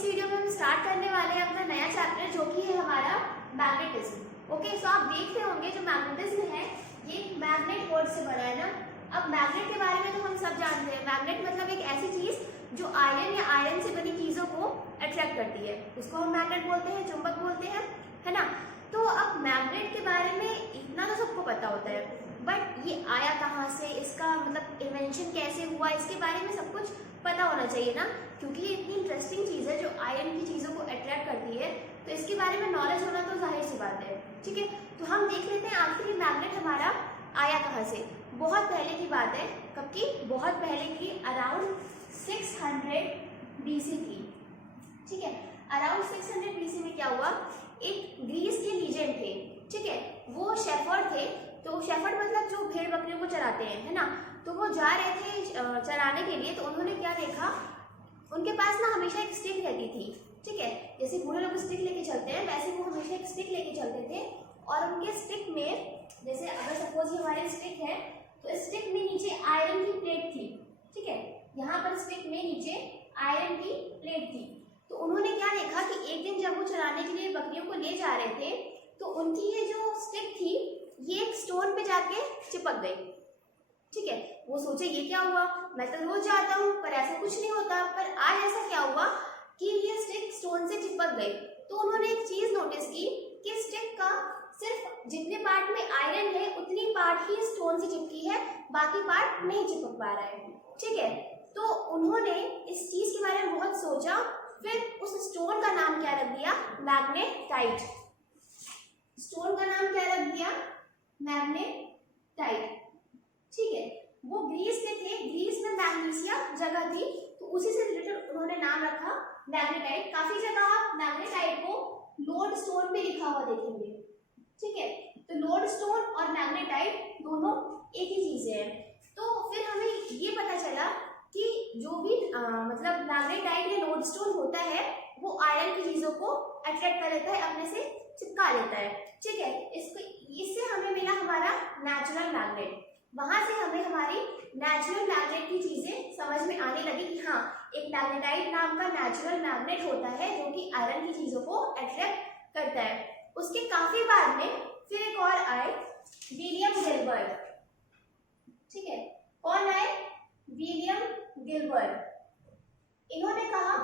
इस वीडियो में हम स्टार्ट करने वाले हैं अपना नया चैप्टर जो कि है हमारा मैग्नेटिज्म। ओके, सो आप देखते होंगे जो मैग्नेटिज्म है ये मैग्नेट वर्ड से बना है ना। अब मैग्नेट के बारे में तो हम सब जानते हैं, मैग्नेट मतलब एक ऐसी चीज जो आयरन या आयरन से बनी चीजों को अट्रैक्ट करती है, उसको हम मैग्नेट बोलते हैं, चुंबक बोलते हैं, है ना। तो अब मैग्नेट के बारे में इतना तो सबको पता होता है, बट ये आया कहाँ से, इसका मतलब इन्वेंशन कैसे हुआ, इसके बारे में सब कुछ पता होना चाहिए ना, क्योंकि ये इतनी इंटरेस्टिंग चीज़ है जो आयरन की चीज़ों को अट्रैक्ट करती है, तो इसके बारे में नॉलेज होना तो जाहिर सी बात है। ठीक है, तो हम देख लेते हैं आखिर ये मैग्नेट हमारा आया कहाँ से। बहुत पहले की बात है, कब की, बहुत पहले की, अराउंड 600 BC की। ठीक है, अराउंड 600 BC में क्या हुआ, एक ग्रीस के लीजेंड थे, ठीक है, वो शेफर्ड थे। तो शेफर्ड मतलब जो भेड़ बकरियों को चराते हैं, है ना। तो वो जा रहे थे चराने के लिए, तो उन्होंने क्या देखा, उनके पास ना हमेशा एक स्टिक रहती थी। ठीक है, जैसे बूढ़े लोग स्टिक लेके चलते हैं वैसे वो हमेशा एक स्टिक लेके चलते थे, और उनके स्टिक में, जैसे अगर सपोज ये हमारी स्टिक है तो स्टिक में नीचे आयरन की प्लेट थी। ठीक है, यहाँ पर स्टिक में नीचे आयरन की प्लेट थी। तो उन्होंने क्या देखा कि एक दिन जब वो चराने के लिए बकरियों को ले जा रहे थे तो उनकी ये जो स्टिक थी ये एक स्टोन पे जाके चिपक गई। ठीक है, वो सोचे ये क्या हुआ, मैं तो रोज जाता हूँ पर ऐसा कुछ नहीं होता, पर आज ऐसा क्या हुआ कि ये स्टिक स्टोन से चिपक गई। तो उन्होंने एक चीज नोटिस की कि स्टिक का सिर्फ जितने पार्ट में आयरन है उतनी पार्ट ही स्टोन से चिपकी है, बाकी पार्ट नहीं चिपक पा रहा है। ठीक है, तो उन्होंने इस चीज के बारे में बहुत सोचा, फिर उस स्टोन का नाम क्या रख दिया, मैग्नेटाइट। स्टोन का नाम क्या रख दिया, मैग्नेटाइट। ठीक है, वो ग्रीस में थे, ग्रीस में मैग्नीशिया जगह थी, तो उसी से रिलेटेड उन्होंने नाम रखा मैग्नेटाइट। काफी जगह आप मैग्नेटाइट को लोड स्टोन पे लिखा हुआ देखेंगे। ठीक है, तो लोड स्टोन और मैग्नेटाइट दोनों एक ही चीज है। तो फिर हमें ये पता चला कि जो भी मतलब मैग्नेटाइट या लोड स्टोन होता है वो आयरन की चीजों को अट्रैक्ट कर लेता है, अपने से चिपका लेता है। ठीक है, इससे हमें मिला हमारा नेचुरल मैग्नेट। वहां से हमें हमारी नेचुरल मैग्नेट की चीजें समझ में आने लगी कि हाँ, एक मैग्नेटाइट नाम का नेचुरल मैग्नेट होता है जो कि आयरन की चीजों को अट्रैक्ट करता है। उसके काफी बाद में फिर एक और आए, विलियम गिलबर्ट। ठीक है, कौन आए, विलियम गिलबर्ट। इन्होंने कहा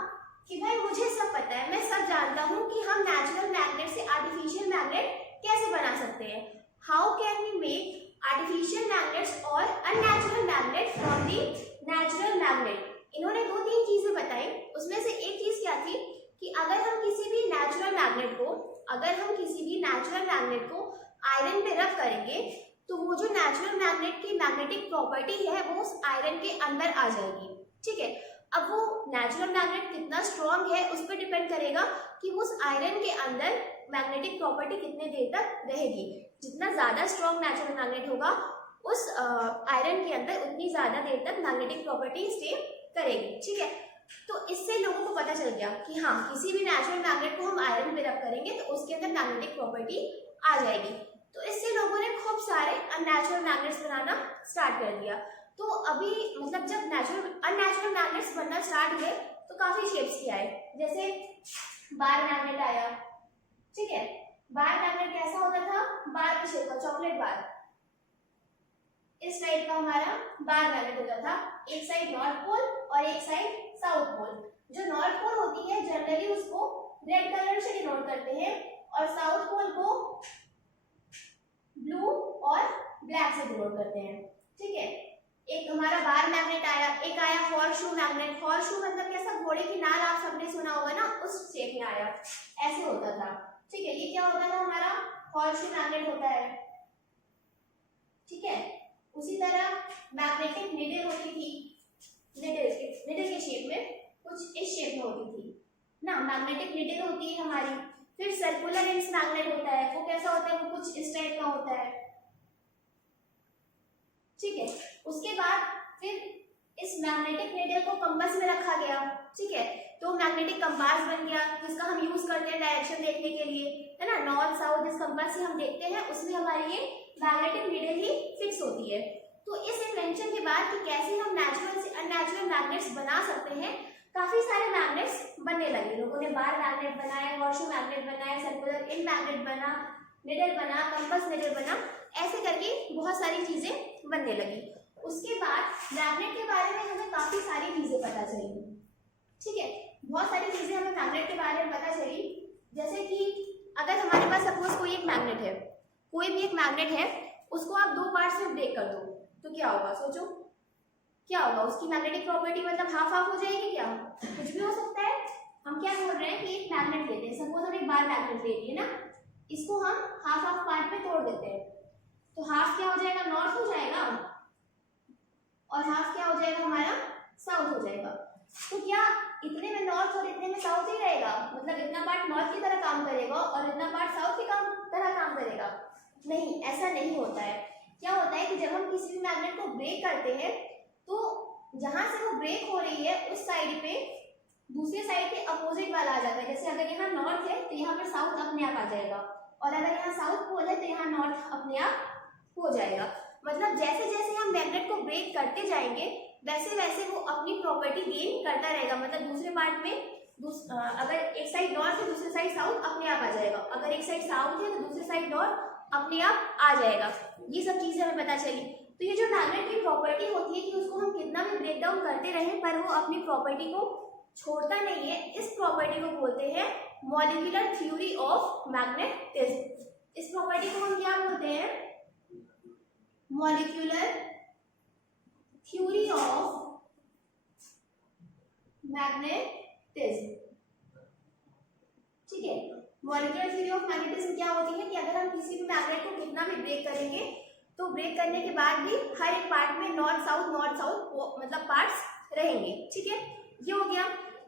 कि भाई मुझे सब पता है, मैं सब जानता हूँ कि हम नेचुरल मैग्नेट से आर्टिफिशियल मैग्नेट कैसे बना सकते हैं। How can we make artificial magnets और unnatural magnet from the natural magnet. इन्होंने दो तीन चीजें बताई, उसमें से एक चीज क्या थी कि अगर हम किसी भी नेचुरल मैग्नेट को आयरन पे रब करेंगे तो वो जो नेचुरल मैग्नेट की मैग्नेटिक प्रॉपर्टी है वो उस आयरन के अंदर आ जाएगी। ठीक है, अब वो नेचुरल मैग्नेट कितना स्ट्रॉन्ग है उस पर डिपेंड करेगा कि उस आयरन के अंदर मैग्नेटिक प्रॉपर्टी कितने देर तक रहेगी। जितना ज्यादा स्ट्रॉन्ग नेचुरल मैग्नेट होगा उस आयरन के अंदर उतनी ज्यादा देर तक मैग्नेटिक प्रॉपर्टी स्टे करेगी। ठीक है, तो इससे लोगों को पता चल गया कि हाँ, किसी भी नेचुरल मैग्नेट को हम आयरन पे रब करेंगे तो उसके अंदर मैग्नेटिक प्रॉपर्टी आ जाएगी। तो इससे लोगों ने खूब सारे अननेचुरल मैग्नेट्स बनाना स्टार्ट कर दिया। तो अभी मतलब जब अननेचुरल मैग्नेट्स बनना स्टार्ट हुए तो काफी शेप्स के आए, जैसे बार मैग्नेट आया। ठीक है, बार मैग्नेट कैसा होता था, बार की शेप का, चॉकलेट बार, इस टाइप का हमारा बार मैग्नेट होता था। एक साइड नॉर्थ पोल और एक साइड साउथ पोल। जो नॉर्थ पोल होती है जनरली उसको रेड कलर से डिनोट करते हैं और साउथ पोल को ब्लू और ब्लैक से डिनोट करते हैं। ठीक है, एक हमारा बार मैग्नेट आया, एक आया हॉर्सशू मैग्नेट। हॉर्सशू मतलब कैसा, घोड़े की नाल आप सबने सुना होगा ना, उस शेप में आया, ऐसे होता था। ठीक है, ये क्या होता था, हमारा हॉर्सशू मैग्नेट होता है। ठीक है, उसी तरह मैग्नेटिक नीडल होती थी, नीडल के शेप में, कुछ इस शेप में होती थी ना, मैग्नेटिक नीडल होती है हमारी। फिर सर्कुलर रिंग्स मैग्नेट होता है, वो कैसा होता है, वो कुछ इस टाइप का होता है। ठीक है, उसके बाद फिर इस मैग्नेटिक नीडल को कंपास में रखा गया। ठीक है, तो मैग्नेटिक कंपास बन गया जिसका हम यूज करते हैं डायरेक्शन देखने के लिए, है ना, नॉर्थ साउथ इस कंपास से हम देखते हैं, उसमें हमारी ये मैग्नेटिक नीडल ही फिक्स होती है। तो इस इन्वेंशन के बाद कि कैसे हम नेचुरल से अननेचुरल मैग्नेट्स बना सकते हैं, काफी सारे मैग्नेट्स बनने लगे लोगों ने बार मैग्नेट बनाए, हॉर्सशू मैग्नेट बनाए, सर्कुलर इंड मैग्नेट बना, निडल बना, कंपास निडल बना, ऐसे करके बहुत सारी चीजें बनने लगी। उसके बाद मैग्नेट के बारे में हमें काफी सारी चीजें पता चली, ठीक है, बहुत सारी चीजें हमें मैग्नेट के बारे में पता चली। जैसे कि अगर हमारे पास सपोज कोई एक मैग्नेट है, कोई भी एक मैग्नेट है, उसको आप दो पार्ट्स में ब्रेक कर दो तो क्या होगा, सोचो क्या होगा, उसकी मैग्नेटिक प्रॉपर्टी मतलब हाफ हाफ हो जाएगी, क्या कुछ भी हो सकता है। हम क्या बोल रहे हैं कि एक मैग्नेट लेते हैं, सपोज हम एक बार मैग्नेट ले लिए ना, इसको हम हाफ हाफ पार्ट में तोड़ देते हैं, तो हाफ क्या हो जाएगा, नॉर्थ हो जाएगा, और हाफ क्या हो जाएगा हमारा, साउथ हो जाएगा। तो क्या इतने में नॉर्थ और इतने में साउथ ही रहेगा, मतलब इतना पार्ट नॉर्थ की तरह काम करेगा और इतना पार्ट साउथ की तरह काम करेगा? नहीं, ऐसा नहीं होता है। क्या होता है कि जब हम किसी भी मैग्नेट को ब्रेक करते हैं तो जहां से वो ब्रेक हो रही है उस साइड पे दूसरे साइड के अपोजिट वाला आ जाता है। जैसे अगर यहाँ नॉर्थ है तो यहाँ पर साउथ अपने आप आ जाएगा, और अगर यहाँ साउथ पोल है तो यहाँ नॉर्थ अपने आप हो जाएगा। मतलब जैसे जैसे हम मैग्नेट को ब्रेक करते जाएंगे वैसे वैसे वो अपनी प्रॉपर्टी गेन करता रहेगा। मतलब दूसरे पार्ट में अगर एक साइड नॉर्थ है दूसरी साइड साउथ अपने आप आ जाएगा, अगर एक साइड साउथ है तो दूसरी साइड नॉर्थ अपने आप आ जाएगा। ये सब चीजें हमें पता चली। तो ये जो मैग्नेट की प्रॉपर्टी होती है कि उसको हम कितना भी ब्रेक डाउन करते रहें पर वो अपनी प्रॉपर्टी को छोड़ता नहीं है, इस प्रॉपर्टी को बोलते हैं मॉलिक्यूलर थ्योरी ऑफ मैग्नेटिज्म। इस प्रॉपर्टी को हम क्या बोलते हैं, मॉलिक्यूलर थ्योरी ऑफ मैग्नेटिज्म, ठीक है। मॉलिक्यूलर थ्योरी ऑफ मैग्नेटिज्म क्या होती है कि अगर हम किसी भी मैग्नेट को कितना भी ब्रेक करेंगे तो ब्रेक करने के बाद भी हर एक पार्ट में नॉर्थ साउथ मतलब पार्ट्स रहेंगे, ठीक है। ये हो गया।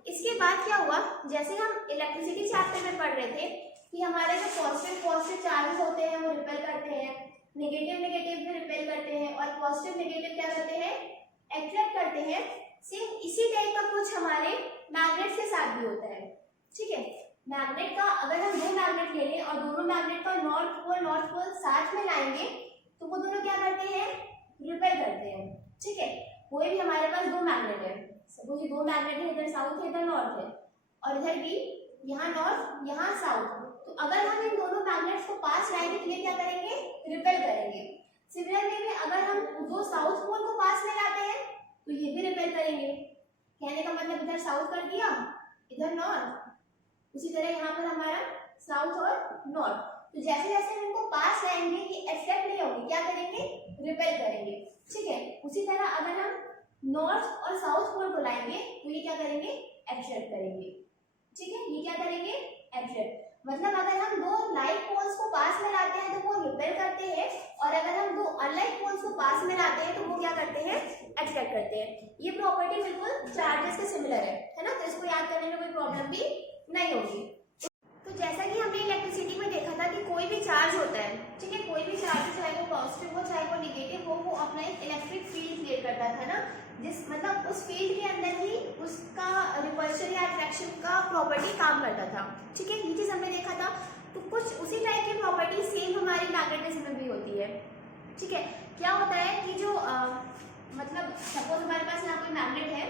इसके बाद क्या हुआ, जैसे हम इलेक्ट्रिसिटी चैप्टर में पढ़ रहे थे कि हमारे जो पॉजिटिव चार्जेस होते हैं वो रिपेल करते हैं, नेगेटिव भी रिपेल करते हैं, और पॉजिटिव नेगेटिव क्या करते हैं, अट्रैक्ट करते हैं। सेम इसी टाइप का कुछ हमारे मैग्नेट के साथ भी होता है, ठीक है। मैग्नेट का अगर हम दो मैग्नेट ले लें और दोनों मैग्नेट का नॉर्थ पोल साथ में लाएंगे तो वो दोनों क्या करते हैं, रिपेल करते हैं, ठीक है। कोई भी हमारे पास दो मैग्नेट है, सपोज ये दो मैग्नेट है, इधर साउथ है इधर नॉर्थ है, और इधर भी यहाँ नॉर्थ यहाँ साउथ, तो अगर हम इन दोनों मैग्नेट्स को पास लाएंगे तो ये क्या करेंगे, रिपेल करेंगे। सिमिलरली में अगर हम दो साउथ पोल को पास में लाते हैं तो ये भी रिपेल करेंगे। कहने का मतलब इधर साउथ कर दिया इधर नॉर्थ, उसी तरह यहाँ पर हमारा साउथ और नॉर्थ। तो जैसे जैसे हम इनको पास लाएंगे ये अट्रैक्ट नहीं होंगे, क्या करेंगे, रिपेल करेंगे, ठीक है। उसी तरह अगर हम नॉर्थ और साउथ पोल को लाएंगे तो ये क्या करेंगे, अट्रैक्ट करेंगे, ठीक है। ये क्या करेंगे, अट्रैक्ट। मतलब अगर हम दो लाइक पोल्स को पास में लाते हैं तो वो रिपेल करते हैं, और अगर हम दो अनलाइक पोल्स को पास में लाते हैं तो वो क्या करते हैं, अट्रैक्ट करते हैं। ये प्रॉपर्टी बिल्कुल चार्जेस के सिमिलर है ना, तो इसको याद करने में कोई प्रॉब्लम भी नहीं होगी। तो जैसा कि हमने इलेक्ट्रिसिटी में देखा था कि कोई भी चार्ज होता है, ठीक है, कोई भी चार्ज चाहे वो पॉजिटिव हो चाहे वो निगेटिव हो, वो अपना एक इलेक्ट्रिक फील्ड क्रिएट करता था ना, जिस मतलब उस फील्ड के अंदर ही उसका रिपल्शन या अट्रैक्शन का प्रॉपर्टी काम करता था, ठीक है। ये चीज हमने देखा था। तो कुछ उसी टाइप की प्रॉपर्टी सेम हमारी मैग्नेटिज्म में भी होती है, ठीक है। क्या होता है कि जो मतलब सपोज हमारे पास यहाँ कोई मैग्नेट है,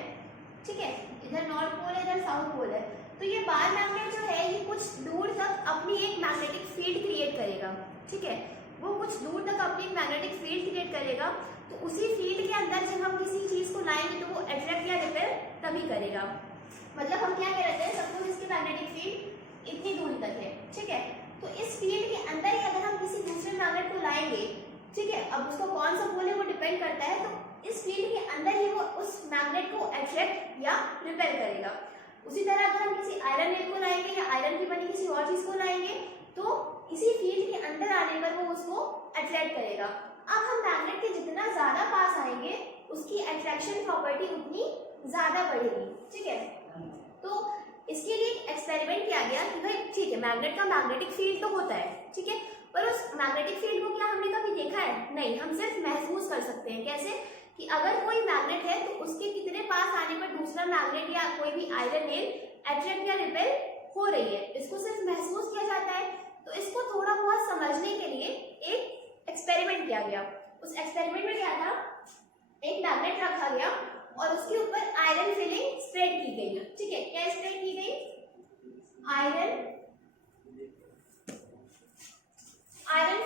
ठीक है, इधर नॉर्थ पोल है इधर साउथ पोल है, तो ये बार मैग्नेट जो है ये कुछ दूर तक अपनी एक मैग्नेटिक फील्ड क्रिएट करेगा, ठीक है। वो कुछ दूर तक अपनी एक मैग्नेटिक फील्ड क्रिएट करेगा, तो उसी फील्ड के अंदर जब हम किसी चीज को लाएंगे तो वो अट्रैक्ट या रिपेल तभी करेगा। मतलब हम क्या कह रहे थे, सपोज इसकी मैग्नेटिक फील्ड इतनी दूरी तक है, ठीक है, तो इस फील्ड के अंदर ही अगर हम किसी दूसरे मैग्नेट को लाएंगे, ठीक है, अब उसको कौन सा पोल है वो डिपेंड करता है, तो इस फील्ड के अंदर ही वो उस मैग्नेट को अट्रैक्ट या रिपेल करेगा। उसी तरह अगर हम किसी आयरन नेल को लाएंगे या आयरन की बनी किसी और चीज को लाएंगे तो इसी फील्ड के अंदर आने पर वो उसको अट्रैक्ट करेगा। अब हम मैग्नेट के जितना ज्यादा पास आएंगे उसकी अट्रैक्शन प्रॉपर्टी उतनी ज्यादा बढ़ेगी, ठीक है। तो इसके लिए एक्सपेरिमेंट किया गया कि भाई ठीक है मैग्नेट का मैग्नेटिक फील्ड तो होता है, ठीक है, पर उस मैग्नेटिक फील्ड को क्या हमने कभी देखा है? नहीं, हम सिर्फ महसूस कर सकते हैं। कैसे कि अगर कोई मैग्नेट है तो उसके कितने पास आने पर दूसरा मैग्नेट या कोई भी आयरन नेल अट्रैक्ट या रिपेल हो रही है, इसको सिर्फ महसूस किया जाता है। तो इसको थोड़ा बहुत समझने के लिए एक एक्सपेरिमेंट किया गया। उस एक्सपेरिमेंट में क्या था, एक मैग्नेट रखा गया और उसके ऊपर आयरन फिलिंग स्प्रेड की गई, ठीक है। क्या स्प्रेड की गई? आयरन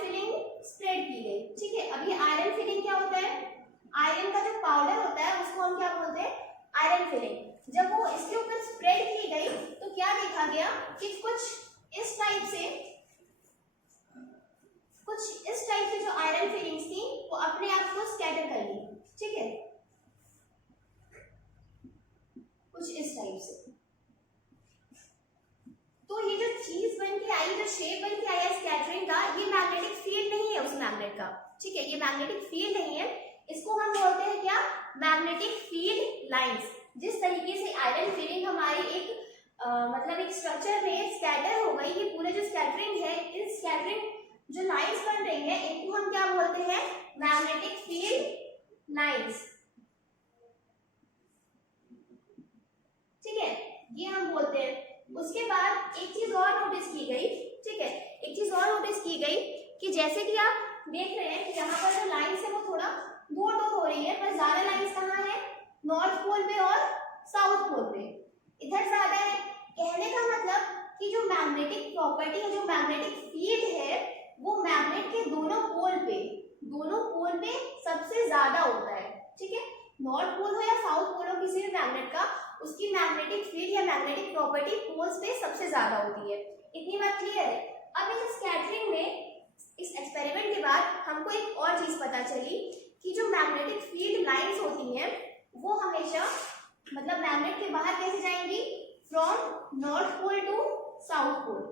फिलिंग स्प्रेड की गई। ठीक है, अब ये आयरन फिलिंग क्या होता है, आयरन का जो पाउडर होता है उसको हम क्या बोलते हैं, आयरन फिलिंग। जब वो इसके ऊपर स्प्रेड की गई तो क्या देखा गया कि कुछ इस टाइप से जो आयरन फिलिंग्स थी वो अपने आप को स्कैटर कर ली। ठीक है, कुछ इस टाइप से। तो ये जो चीज बन के आई, जो शेप बन के आया स्कैटरिंग का, ये मैग्नेटिक फील्ड नहीं है उस मैग्नेट का। ठीक है, ये मैग्नेटिक फील्ड नहीं है, इसको हम बोलते हैं क्या, मैग्नेटिक फील्ड लाइंस। जिस तरीके से आयरन फिलिंग हमारी एक मतलब एक स्ट्रक्चर में स्कैटर हो गई, ये पूरे जो स्कैटरिंग है, इस स्कैटरिंग जो लाइंस बन रही है इनको हम क्या बोलते हैं, मैग्नेटिक फील्ड लाइंस। ठीक है, ये हम बोलते हैं। उसके बाद एक चीज और नोटिस की गई। ठीक है, एक चीज और नोटिस की गई कि जैसे कि आप देख रहे हैं कि यहाँ पर जो लाइंस है वो थोड़ा दूर दूर हो रही है, पर ज्यादा लाइंस कहाँ है, नॉर्थ पोल पे और साउथ पोल पे, इधर ज्यादा है। कहने का मतलब कि जो मैग्नेटिक प्रॉपर्टी है, जो मैग्नेटिक फील्ड है, वो मैग्नेट के दोनों पोल पे सबसे ज्यादा होता है। ठीक है, नॉर्थ पोल हो या साउथ पोल हो किसी भी मैग्नेट का, उसकी मैग्नेटिक फील्ड या मैग्नेटिक प्रॉपर्टी पोल्स पे सबसे ज्यादा होती है। इतनी बात क्लियर है। अब इस स्कैटरिंग में, इस एक्सपेरिमेंट के बाद हमको एक और चीज पता चली कि जो मैग्नेटिक फील्ड लाइंस होती हैं वो हमेशा मतलब मैग्नेट के बाहर कैसे जाएंगी, from north pole to south pole.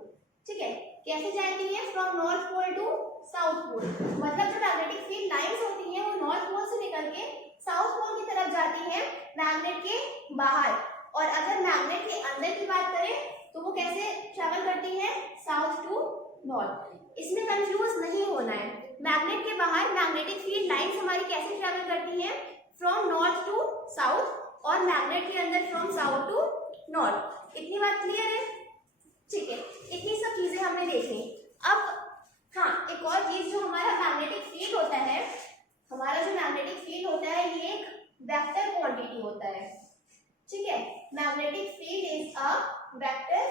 ठीक है, कैसे जाएंगी ये, from north pole to south pole. मतलब जो मैग्नेटिक फील्ड लाइंस होती हैं वो नॉर्थ पोल से निकल के साउथ पोल की तरफ जाती है मैग्नेट के बाहर। और अगर मैग्नेट के अंदर की बात करें तो वो कैसे ट्रैवल करती है, साउथ टू नॉर्थ। इसमें कंफ्यूज नहीं होना है, मैग्नेट के बाहर मैग्नेटिक फील्ड लाइंस हमारी कैसे ट्रैवल करती है, फ्रॉम नॉर्थ टू साउथ, और मैग्नेट के अंदर फ्रॉम साउथ टू नॉर्थ। इतनी बात क्लियर है। ठीक है, इतनी सब चीजें हमने देखी। अब हाँ, एक और चीज, जो हमारा मैग्नेटिक फील्ड होता है, हमारा जो मैग्नेटिक फील्ड होता है ये एक वेक्टर क्वांटिटी होता है। ठीक है, magnetic field is a vector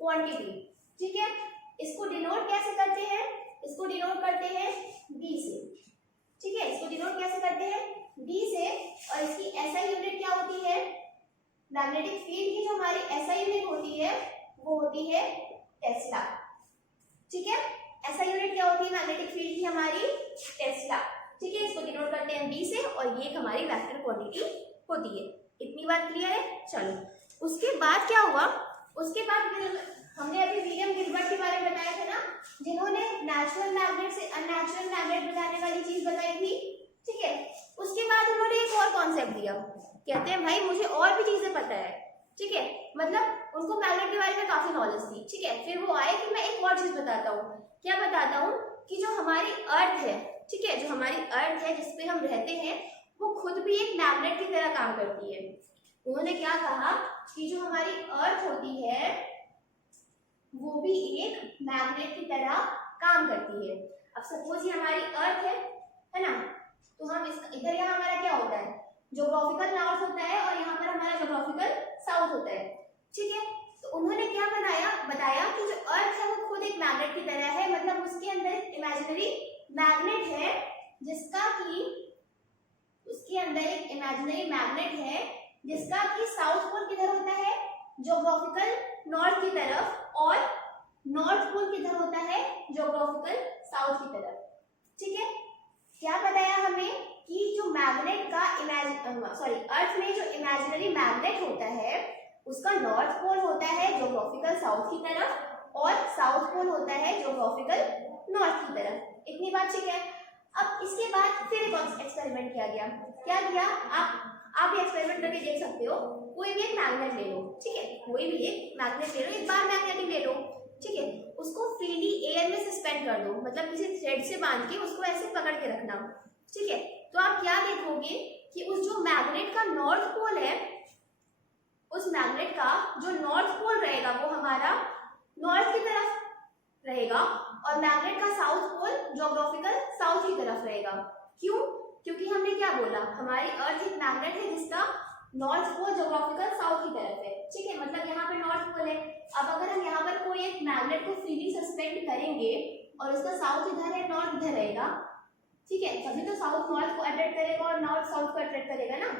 quantity. ठीक है, इसको डिनोट कैसे करते हैं, इसको डिनोट करते हैं बी से। ठीक है, इसको डिनोट कैसे करते हैं, बी से। और इसकी एसआई यूनिट क्या होती है, मैग्नेटिक फील्ड की जो हमारी एसआई यूनिट होती है वो होती है टेस्ला। ठीक है, एसआई यूनिट क्या होती है मैग्नेटिक फील्ड की हमारी, टेस्ला। ठीक है, इसको डिनोट करते हैं बी से, और ये हमारी वेक्टर क्वांटिटी होती है। इतनी बात क्लियर है। चलो, उसके बाद क्या हुआ, उसके बाद हमने अभी विलियम गिलबर्ट के बारे में बताया था ना, जिन्होंने नेचुरल मैग्नेट से अननेचुरल मैग्नेट बनाने वाली चीज बताई थी। ठीक है, उसके बाद उन्होंने एक और कॉन्सेप्ट दिया, कहते हैं भाई मुझे और भी चीजें पता है। ठीक है, मतलब उनको मैग्नेट के बारे में काफी नॉलेज थी। ठीक है, फिर वो आए कि मैं एक और चीज बताता हूँ। क्या बताता हूँ कि जो हमारी अर्थ है, ठीक है, जो हमारी अर्थ है जिसपे हम रहते हैं, वो खुद भी एक मैग्नेट की तरह काम करती है। उन्होंने क्या कहा कि जो हमारी अर्थ होती है वो भी एक मैग्नेट की तरह काम करती है। अब सपोज ये हमारी अर्थ है ना, तो हम इधर यहाँ हमारा क्या होता है, ज्योग्राफिकल नॉर्थ होता है, और यहाँ पर हमारा ज्योग्राफिकल साउथ होता है। ठीक है, तो उन्होंने क्या बताया कि जो अर्थ है वो खुद एक मैग्नेट की तरह है, मतलब उसके अंदर एक इमेजिनरी मैग्नेट है, जिसका कि उसके अंदर एक इमेजिनरी मैग्नेट है जिसका कि साउथ पोल किधर होता है, ज्योग्राफिकल नॉर्थ की तरफ, और नॉर्थ पोल किधर होता है, ज्योग्राफिकल साउथ की तरफ। ठीक है, क्या बताया हमें कि जो मैग्नेट का अर्थ में जो इमेजिनरी मैग्नेट होता है उसका नॉर्थ पोल होता है ज्योग्राफिकल साउथ की तरफ, और साउथ पोल होता है ज्योग्राफिकल नॉर्थ की तरफ। इतनी बात ठीक है। अब इसके बाद फिर एक एक्सपेरिमेंट किया गया। क्या किया, आप ये एक्सपेरिमेंट करके देख सकते हो। कोई भी एक मैग्नेट ले लो, ठीक है, कोई भी एक मैग्नेट ले लो, एक बार मैग्नेट ही ले लो। ठीक है, उसको फ्रीली एयर में सस्पेंड कर दो, मतलब किसी थ्रेड से बांध के उसको ऐसे पकड़ के रखना। ठीक है, तो आप क्या देखोगे कि उस जो मैग्नेट का नॉर्थ पोल है, उस मैग्नेट का जो नॉर्थ पोल रहेगा वो हमारा नॉर्थ की तरफ रहेगा, और मैग्नेट का साउथ पोल ज्योग्राफिकल साउथ की तरफ रहेगा। क्यों? क्योंकि हमने क्या बोला, हमारी अर्थ एक मैग्नेट है जिसका नॉर्थ पोल ज्योग्राफिकल साउथ की तरफ है। ठीक है, मतलब यहाँ पे नॉर्थ पोल है, अब अगर हम यहाँ पर कोई एक मैग्नेट को फ्रीली सस्पेंड करेंगे और उसका साउथ इधर है, नॉर्थ इधर रहेगा, ठीक है, तभी तो साउथ नॉर्थ को अट्रैक्ट करेगा और नॉर्थ साउथ को अट्रैक्ट करेगा ना।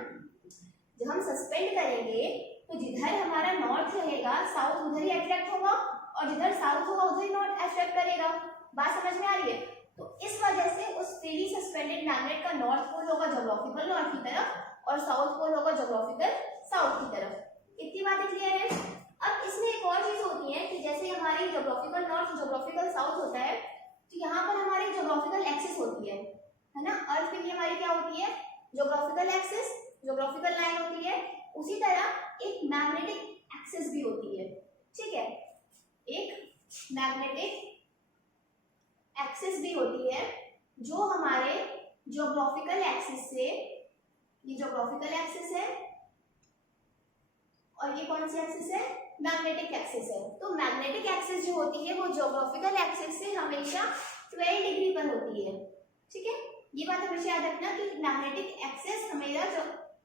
जब हम सस्पेंड करेंगे तो जिधर हमारा नॉर्थ रहेगा साउथ उधर ही अट्रैक्ट होगा और जिधर साउथ होगा उधर ही नॉर्थ अट्रैक्ट करेगा। बात समझ में आ रही है? तो इस वजह से उस फ्रीली सस्पेंडेड मैग्नेट का नॉर्थ पोल होगा ज्योग्राफिकल नॉर्थ की तरफ और साउथ पोल होगा ज्योग्राफिकल साउथ की तरफ। इतनी बातें क्लियर है? अब इसमें एक और चीज होती है कि जैसे हमारी ज्योग्राफिकल नॉर्थ ज्योग्राफिकल साउथ होता है, तो यहाँ पर हमारी ज्योग्राफिकल एक्सिस होती है ना। अर्थ के लिए हमारी क्या होती है? ज्योग्राफिकल एक्सिस, ज्योग्राफिकल लाइन होती है। उसी तरह एक मैग्नेटिक एक्सिस भी होती है, ठीक है, एक मैग्नेटिक एक्सिस भी होती है जो हमारे ज्योग्राफिकल एक्सिस से, ये ज्योग्राफिकल एक्सिस है और ये कौन सी एक्सिस है? मैग्नेटिक एक्सिस है। तो मैग्नेटिक एक्सिस जो होती है वो ज्योग्राफिकल एक्सिस से हमेशा 12 डिग्री पर होती है, ठीक है। ये बात हमेशा याद रखना कि मैग्नेटिक एक्सिस हमेशा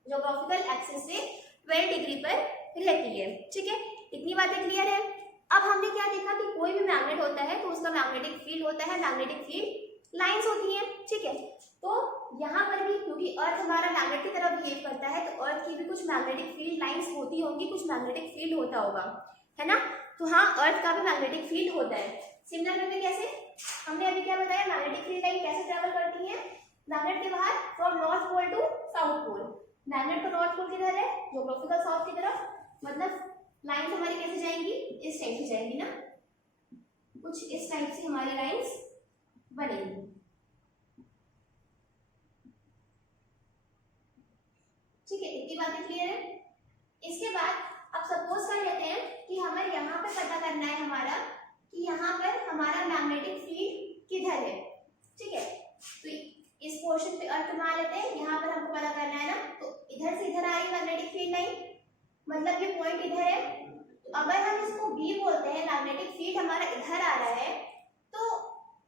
ज्योग्राफिकल एक्सिस से 12 डिग्री पर रहती है, ठीक है। इतनी बातें क्लियर है? अब हमने क्या देखा कि कोई भी मैग्नेट होता है तो उसका मैग्नेटिक फील्ड होता है, मैग्नेटिक फील्ड लाइंस होती हैं, ठीक है। तो यहाँ पर भी क्योंकि अर्थ हमारा मैग्नेट की तरफ बिहेव करता है तो अर्थ की भी कुछ मैग्नेटिक फील्ड लाइंस होती होंगी, कुछ मैग्नेटिक फील्ड होता होगा, है ना। तो हाँ, अर्थ का भी मैग्नेटिक फील्ड होता है। सिमिलर में कैसे? हमने अभी क्या बताया, मैग्नेटिक फील्ड लाइन कैसे ट्रेवल करती है मैग्नेट के बाहर, from north pole to south pole. Magnet का नॉर्थ पोल किधर है? ज्योग्राफिकल साउथ की तरफ। मतलब लाइंस हमारी कैसे जाएंगी? इस टाइप से जाएंगी ना, कुछ इस टाइप से हमारी लाइंस बनेंगी, ठीक है। इतनी बातें क्लियर है? इसके बाद अब सपोज कर लेते हैं कि हमें यहाँ पे पता करना है हमारा कि यहाँ पर हमारा मैग्नेटिक फील्ड किधर है, ठीक है। तो इस पोर्शन पे अर्थ मान लेते हैं, यहाँ पर हमको पता करना है ना। तो इधर से इधर आ रही मैग्नेटिक फील्ड लाइन, मतलब ये पॉइंट इधर है। तो अगर हम इसको बी बोलते हैं, मैग्नेटिक फील्ड हमारा इधर आ रहा है, तो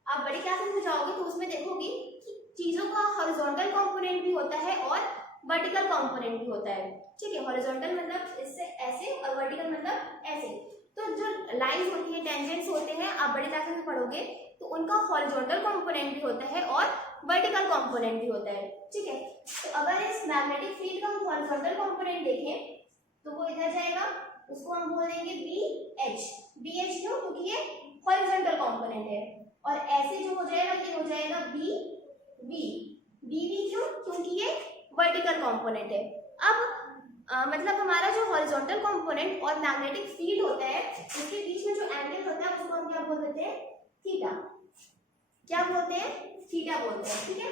आप बड़ी क्लास में जाओगे तो उसमें देखोगी कि चीजों का हॉरिजॉन्टल कंपोनेंट भी होता है और वर्टिकल कंपोनेंट भी होता है, ठीक है। हॉरिजॉन्टल मतलब इससे ऐसे और वर्टिकल मतलब ऐसे। तो जो लाइंस होती है, टेंजेंट्स होते हैं, आप बड़ी क्लास में पढ़ोगे तो उनका हॉरिजॉन्टल कंपोनेंट भी होता है और वर्टिकल कंपोनेंट भी होता है, ठीक है। तो अगर इस मैग्नेटिक फील्ड का हम हॉरिजॉन्टल कंपोनेंट देखें तो वो इधर जाएगा, उसको हम बोल देंगे BH। BH क्यों? क्योंकि ये हॉरिजॉन्टल कंपोनेंट है। और ऐसे जो हो जाएगा ये हो जाएगा BB। BB क्यों? क्योंकि ये वर्टिकल कंपोनेंट है। अब मतलब हमारा जो हॉरिजॉन्टल कंपोनेंट और मैग्नेटिक फील्ड होता है उसके बीच में जो एंगल होता है उसको हम क्या बोल देते हैं? थीटा। क्या बोलते हैं? थीटा बोलते हैं, ठीक है।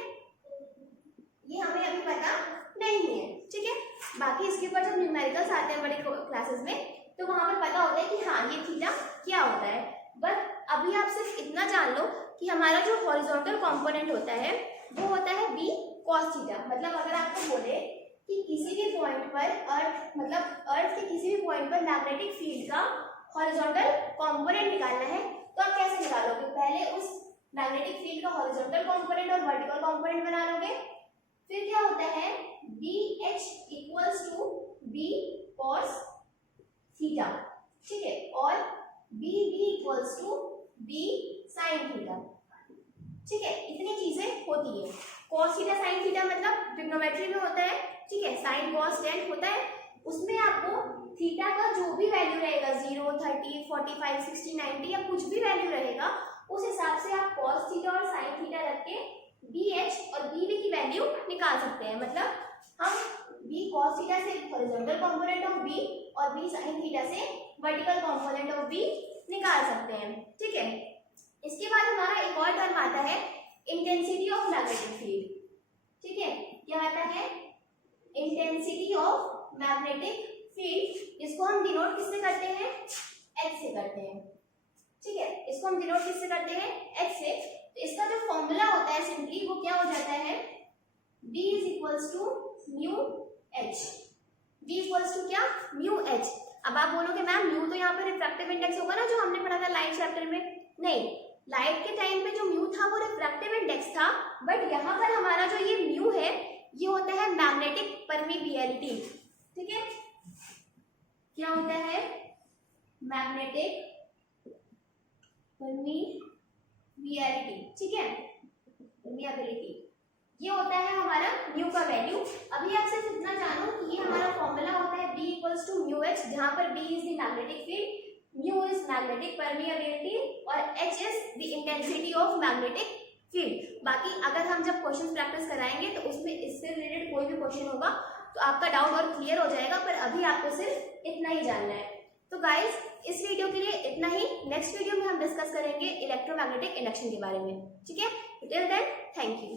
ये हमें अभी पता नहीं है, ठीक है। बाकी इसके ऊपर जब न्यूमेरिकल्स आते हैं बड़े क्लासेस में तो वहां पर पता होता है कि हाँ ये थीटा क्या होता है। बट अभी आप सिर्फ इतना जान लो कि हमारा जो हॉरिजॉन्टल कंपोनेंट होता है वो होता है B cos थीटा। मतलब अगर आपको बोले कि किसी भी पॉइंट पर अर्थ, मतलब अर्थ के किसी भी पॉइंट पर मैग्नेटिक फील्ड का हॉरिजॉन्टल कंपोनेंट निकालना है तो आप कैसे निकालोगे? पहले उस मैग्नेटिक फील्ड का हॉरिजॉन्टल कंपोनेंट और वर्टिकल कंपोनेंट बना लोगे। फिर क्या होता है? BH equals to B cos theta, ठीक है, और BB equals to B sin theta, ठीक है। इतनी चीजें होती है। cos थीटा sin थीटा मतलब ट्रिग्नोमेट्री में होता है, ठीक है। sin cos tan होता है, उसमें आपको थीटा का जो भी वैल्यू रहेगा 0, 30, 45, 60, 90 या कुछ भी वैल्यू रहेगा उस हिसाब से आप cos थीटा और sin थीटा रख के BH और BB की वैल्यू निकाल सकते हैं। मतलब हम B cos थीटा से हॉरिजॉन्टल कंपोनेंट ऑफ B और B sin थीटा से वर्टिकल कंपोनेंट ऑफ B निकाल सकते हैं, ठीक है। इसके बाद हमारा एक और टर्म आता है इंटेंसिटी ऑफ मैग्नेटिक फील्ड, ठीक है। क्या आता है? इंटेंसिटी ऑफ मैग्नेटिक फील्ड, जिसको हम डिनोट किससे करते हैं? H से करते हैं, ठीक है। इसको हम डिनोट किससे करते हैं? H से। तो इसका जो फॉर्मूला होता है सिंपली वो क्या हो जाता है? B is equals to mu H। B equals to क्या? Mu H। अब आप बोलोगे मैम म्यू तो यहाँ पर रिफ्रैक्टिव इंडेक्स होगा ना जो हमने पढ़ा था लाइट चैप्टर में। नहीं, लाइट के टाइम पे जो म्यू था वो रिफ्रैक्टिव इंडेक्स था, बट यहाँ पर हमारा जो ये म्यू है ये होता है मैग्नेटिक परमिबिलिटी, ठीक है। क्या होता है? मैग्नेटिक परमीबिलिटी, ठीक है, परमीबिलिटी ये होता है हमारा म्यू का वैल्यू। अभी आप सिर्फ इतना जानो कि ये हमारा फॉर्मूला होता है B equals to mu H, जहां पर B is the magnetic field, mu is magnetic permeability और H is the intensity of magnetic field. बाकी अगर हम जब क्वेश्चन प्रैक्टिस कराएंगे तो उसमें इससे रिलेटेड कोई भी क्वेश्चन होगा तो आपका डाउट और क्लियर हो जाएगा, पर अभी आपको सिर्फ इतना ही जानना है। तो गाइस इस वीडियो के लिए इतना ही। नेक्स्ट वीडियो में हम डिस्कस करेंगे इलेक्ट्रोमैग्नेटिक इंडक्शन के बारे में, ठीक है। Till then thank you.